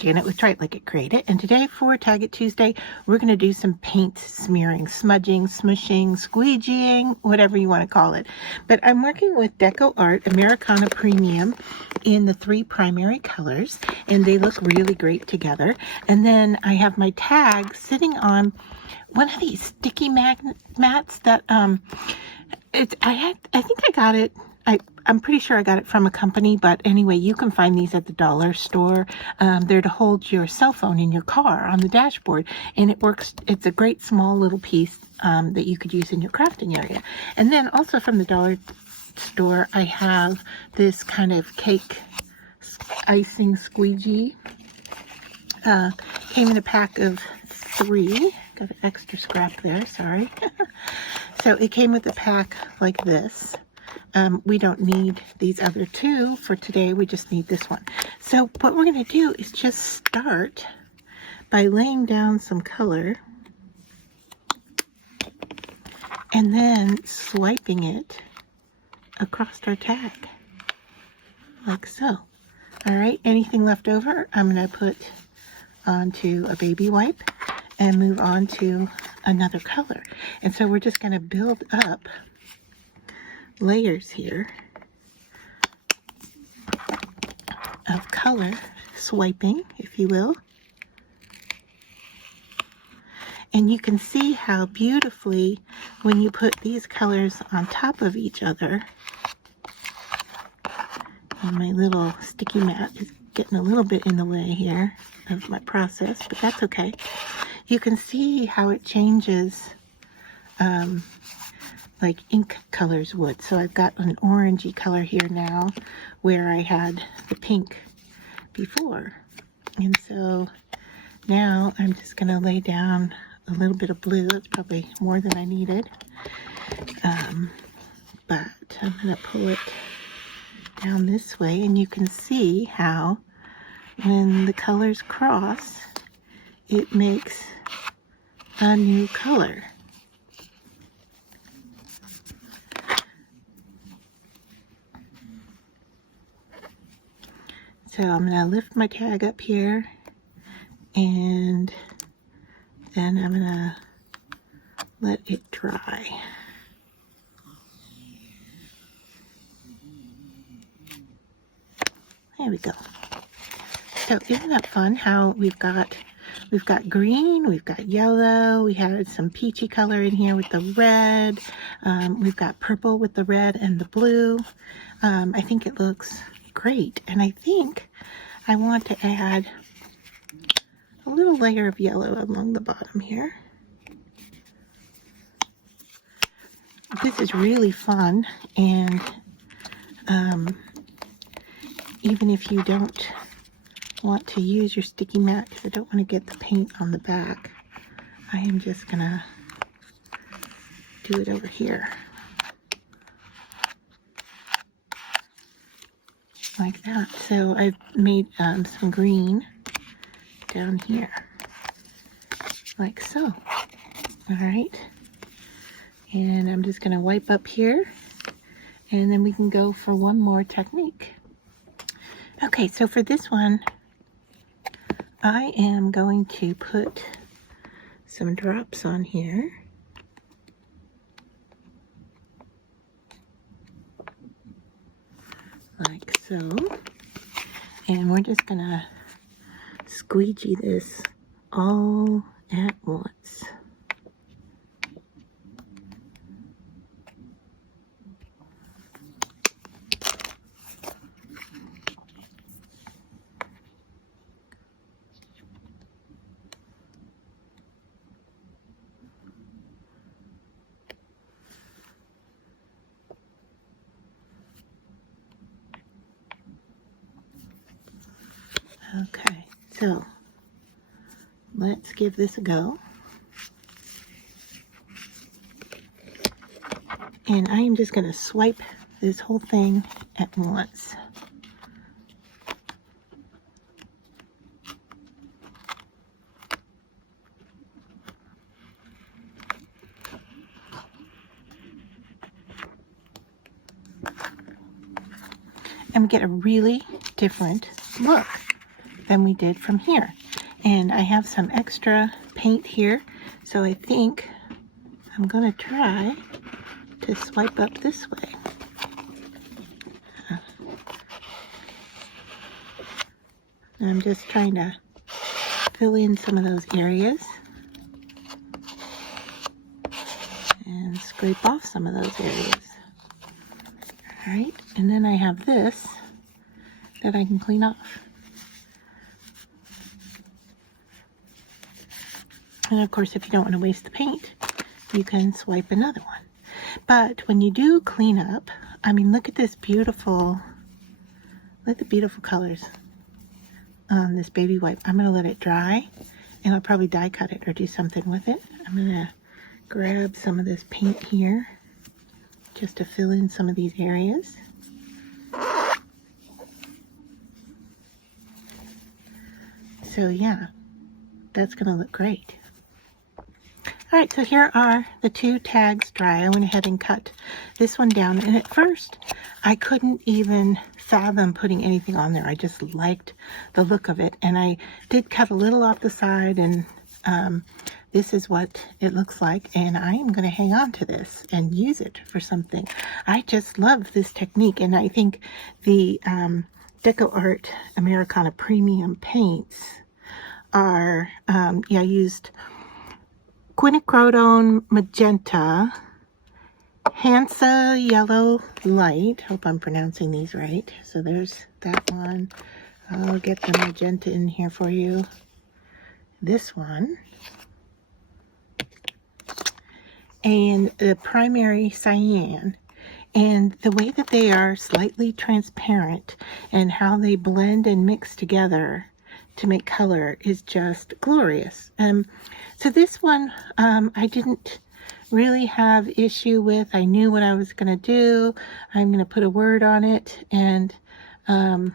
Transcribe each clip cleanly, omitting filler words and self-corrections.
Janet with Try It Like It Create It, and today for Tag It Tuesday, we're going to do some paint smearing, smudging, smushing, squeegeeing, whatever you want to call it. But I'm working with Deco Art Americana Premium in the 3 primary colors, and they look really great together. And then I have my tag sitting on one of these sticky mats that I think I got it. I'm pretty sure I got it from a company, but anyway, you can find these at the dollar store. They're to hold your cell phone in your car on the dashboard, and it works. It's a great small little piece that you could use in your crafting area. And then also from the dollar store, I have this kind of cake icing squeegee. Came in a pack of 3. Got an extra scrap there, sorry. So it came with a pack like this. We don't need these other 2 for today. We just need this one. So what we're going to do is just start by laying down some color and then swiping it across our tag like so. All right, anything left over, I'm going to put onto a baby wipe and move on to another color. And so we're just going to build up layers here of color, swiping, if you will. And you can see how beautifully when you put these colors on top of each other, and my little sticky mat is getting a little bit in the way here of my process, but that's okay. You can see how it changes like ink colors would. So I've got an orangey color here now where I had the pink before. And so now I'm just going to lay down a little bit of blue. It's probably more than I needed. But I'm going to pull it down this way, and you can see how when the colors cross, it makes a new color. So I'm going to lift my tag up here, and then I'm going to let it dry. There we go. So isn't that fun how we've got green, we've got yellow, we had some peachy color in here with the red, we've got purple with the red and the blue. I think it looks great, and I think I want to add a little layer of yellow along the bottom here. This is really fun, and even if you don't want to use your sticky mat, because I don't want to get the paint on the back, I am just gonna do it over here like that. So I've made some green down here like so. All right, and I'm just gonna wipe up here, and then we can go for one more technique. Okay, so for this one, I am going to put some drops on here. Like so. And we're just gonna squeegee this all at once. Okay, so let's give this a go. And I am just going to swipe this whole thing at once. And we get a really different look. than we did from here. And I have some extra paint here, so I think I'm going to try to swipe up this way. I'm just trying to fill in some of those areas and scrape off some of those areas. All right, and then I have this that I can clean off. And of course, if you don't want to waste the paint, you can swipe another one. But when you do clean up, I mean, look at this beautiful, look at the beautiful colors on this baby wipe. I'm going to let it dry, and I'll probably die cut it or do something with it. I'm going to grab some of this paint here just to fill in some of these areas. So yeah, that's going to look great. All right, so here are the two tags dry. I went ahead and cut this one down, and at first I couldn't even fathom putting anything on there. I just liked the look of it, and I did cut a little off the side, and this is what it looks like, and I am going to hang on to this and use it for something. I just love this technique, and I think the DecoArt Americana Premium paints are, yeah, I used Quinacridone Magenta, Hansa Yellow Light. Hope I'm pronouncing these right. So there's that one. I'll get the magenta in here for you. This one. And the Primary Cyan. And the way that they are slightly transparent and how they blend and mix together to make color is just glorious. So this one I didn't really have issue with. I knew what I was going to do. I'm going to put a word on it, and I'm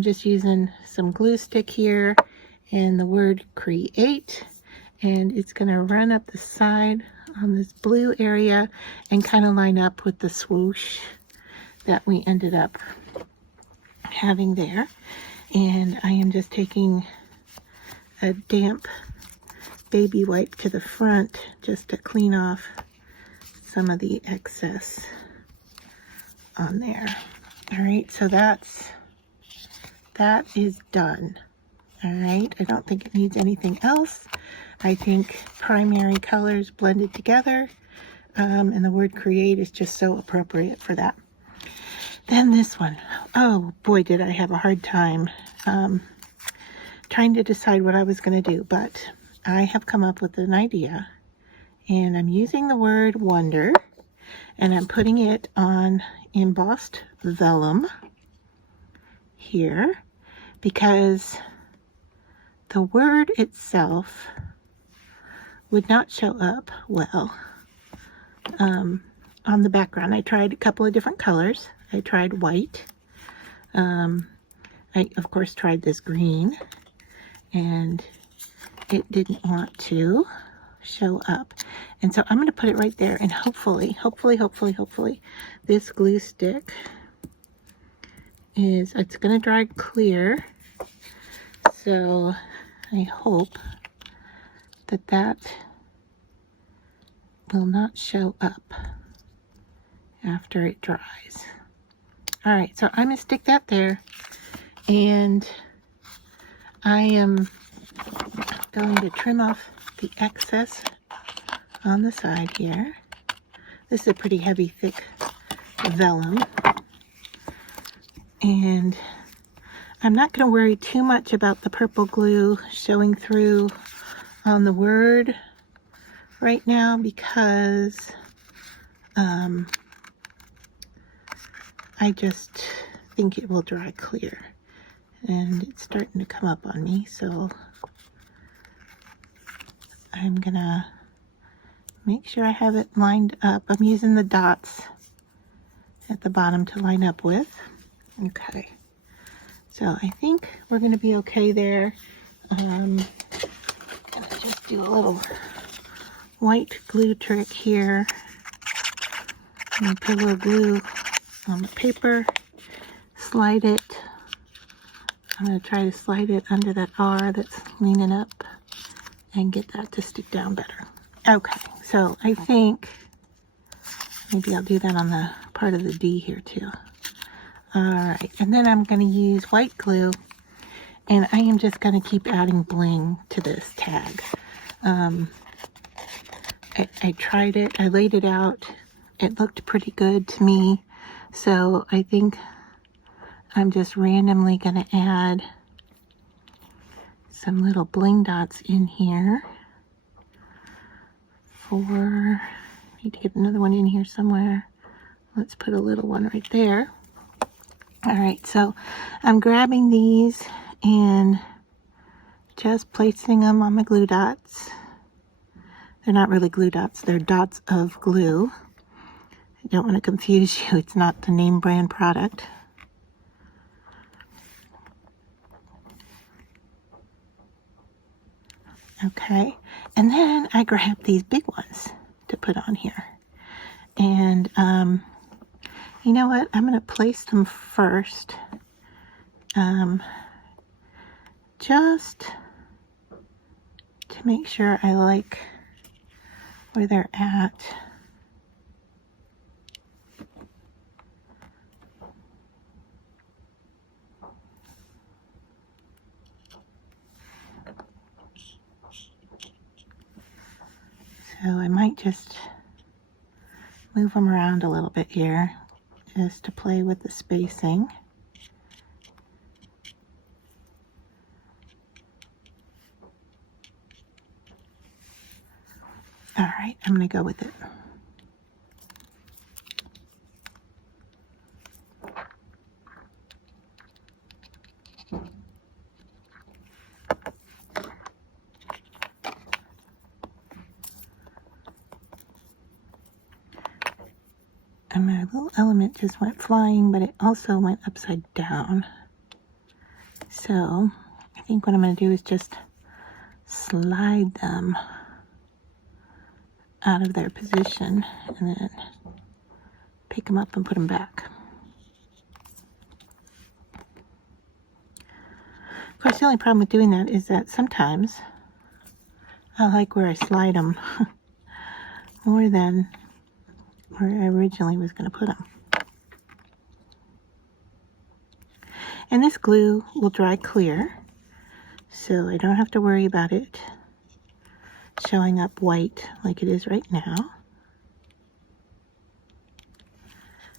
just using some glue stick here and the word create, and it's going to run up the side on this blue area and kind of line up with the swoosh that we ended up having there. And I am just taking a damp baby wipe to the front just to clean off some of the excess on there. All right, so that is done. All right, I don't think it needs anything else. I think primary colors blended together, and the word create is just so appropriate for that. Then this one. Oh boy, did I have a hard time trying to decide what I was going to do, but I have come up with an idea, and I'm using the word wonder, and I'm putting it on embossed vellum here because the word itself would not show up well on the background. I tried a couple of different colors. I tried white. I, of course, tried this green, and it didn't want to show up. And so I'm going to put it right there, and hopefully, this glue stick it's going to dry clear. So I hope that will not show up after it dries. All right, so I'm going to stick that there, and I am going to trim off the excess on the side here. This is a pretty heavy, thick vellum, and I'm not going to worry too much about the purple glue showing through on the word right now because I just think it will dry clear, and it's starting to come up on me, so I'm gonna make sure I have it lined up. I'm using the dots at the bottom to line up with. Okay, so I think we're gonna be okay there. Let's just do a little white glue trick here. I'm gonna put a little glue on the paper, slide it I'm going to try to slide it under that R that's leaning up and get that to stick down better. Okay, so I think maybe I'll do that on the part of the D here too. Alright, and then I'm going to use white glue, and I am just going to keep adding bling to this tag. I tried it, I laid it out, it looked pretty good to me, so I think I'm just randomly going to add some little bling dots in here. Need to get another one in here somewhere. Let's put a little one right there. Alright, so I'm grabbing these and just placing them on the glue dots. They're not really glue dots, they're dots of glue. I don't want to confuse you, it's not the name brand product. Okay, and then I grab these big ones to put on here. And you know what? I'm going to place them first. Just to make sure I like where they're at. So I might just move them around a little bit here just to play with the spacing. All right, I'm going to go with it. And my little element just went flying, but it also went upside down. So I think what I'm going to do is just slide them out of their position and then pick them up and put them back. Of course, the only problem with doing that is that sometimes I like where I slide them more than where I originally was going to put them. And this glue will dry clear, so I don't have to worry about it showing up white like it is right now.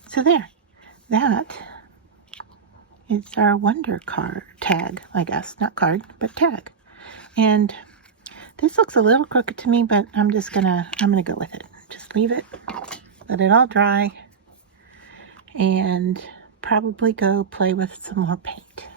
So there, that is our Wonder card tag, I guess. Not card, but tag. And this looks a little crooked to me, but I'm gonna go with it. Just leave it, let it all dry, and probably go play with some more paint.